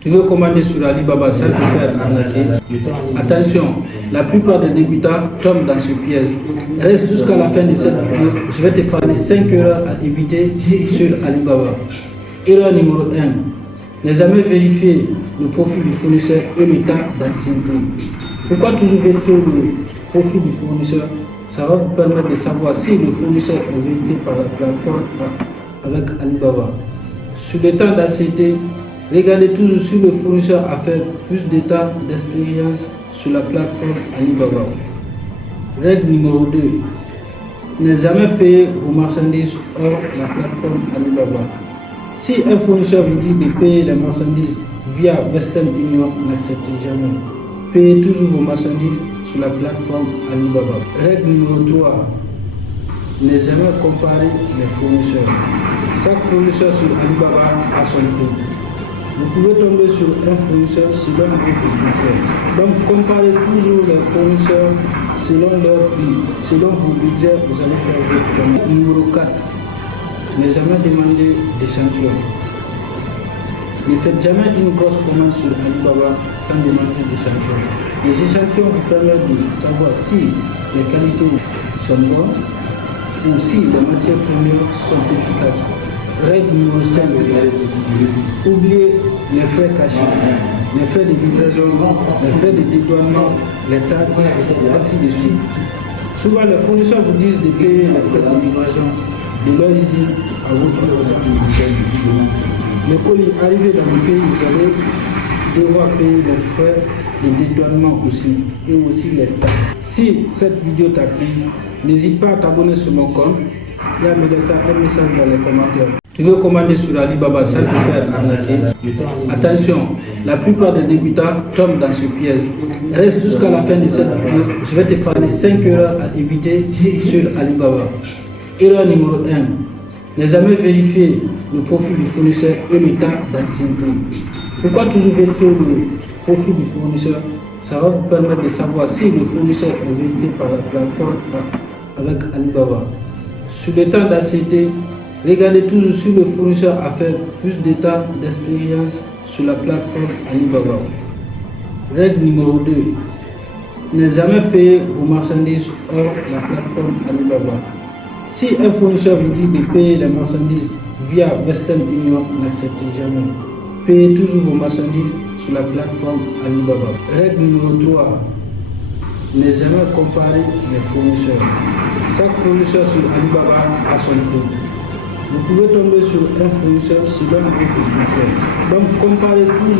Tu veux commander sur Alibaba sans te faire arnaquer. Attention, la plupart des débutants tombent dans ce piège. Reste jusqu'à la fin de cette vidéo. Je vais te parler 5 erreurs à éviter sur Alibaba. Erreur numéro 1. Ne jamais vérifier le profil du fournisseur et le temps d'ancienneté. Pourquoi toujours vérifier le profil du fournisseur? Ça va vous permettre de savoir si le fournisseur est vérifié par la plateforme avec Alibaba. Sur le temps d'ancienneté, regardez toujours si le fournisseur a fait plus de temps d'expérience sur la plateforme Alibaba. Règle numéro 2. Ne jamais payer vos marchandises hors la plateforme Alibaba. Si un fournisseur vous dit de payer les marchandises via Western Union, n'acceptez jamais. Payez toujours vos marchandises sur la plateforme Alibaba. Règle numéro 3. Ne jamais comparer les fournisseurs. Chaque fournisseur sur Alibaba a son prix. Vous pouvez tomber sur un fournisseur selon votre budget. Donc, comparez toujours les fournisseurs selon leur prix. Selon vos budgets, vous allez faire votre commande. Numéro 4. Ne jamais demander d'échantillon. Ne faites jamais une grosse commande sur Alibaba sans demander d'échantillon. Les échantillons vous permettent de savoir si les qualités sont bonnes ou si les matières premières sont efficaces. Règle numéro 5. Oubliez les frais cachés, les frais de livraison, les frais de dédouanement, les taxes, ainsi de suite. Souvent, les fournisseurs vous disent de payer les frais de livraison de leur usine à votre maison. Le colis arrivé dans le pays, vous allez devoir payer les frais de dédouanement aussi et aussi les taxes. Si cette vidéo t'a plu, n'hésite pas à t'abonner sur mon compte et à me laisser un message dans les commentaires. Tu veux commander sur Alibaba sans te faire arnaquer. Attention, la plupart des débutants tombent dans ce piège. Reste jusqu'à la fin de cette vidéo. Je vais te parler 5 erreurs à éviter sur Alibaba. Erreur numéro 1. Ne jamais vérifier le profil du fournisseur et le temps d'ancienneté. Pourquoi toujours vérifier le profil du fournisseur? Ça va vous permettre de savoir si le fournisseur est vérifié par la plateforme avec Alibaba. Sur le temps d'ancienneté, regardez toujours si le fournisseur a fait plus de temps d'expérience sur la plateforme Alibaba. Règle numéro 2. Ne jamais payer vos marchandises hors la plateforme Alibaba. Si un fournisseur vous dit de payer les marchandises via Western Union, n'acceptez jamais. Payez toujours vos marchandises sur la plateforme Alibaba. Règle numéro 3. Ne jamais comparer les fournisseurs. Chaque fournisseur sur Alibaba a son prix. Vous pouvez tomber sur un fournisseur selon votre budget. Donc, comparez toujours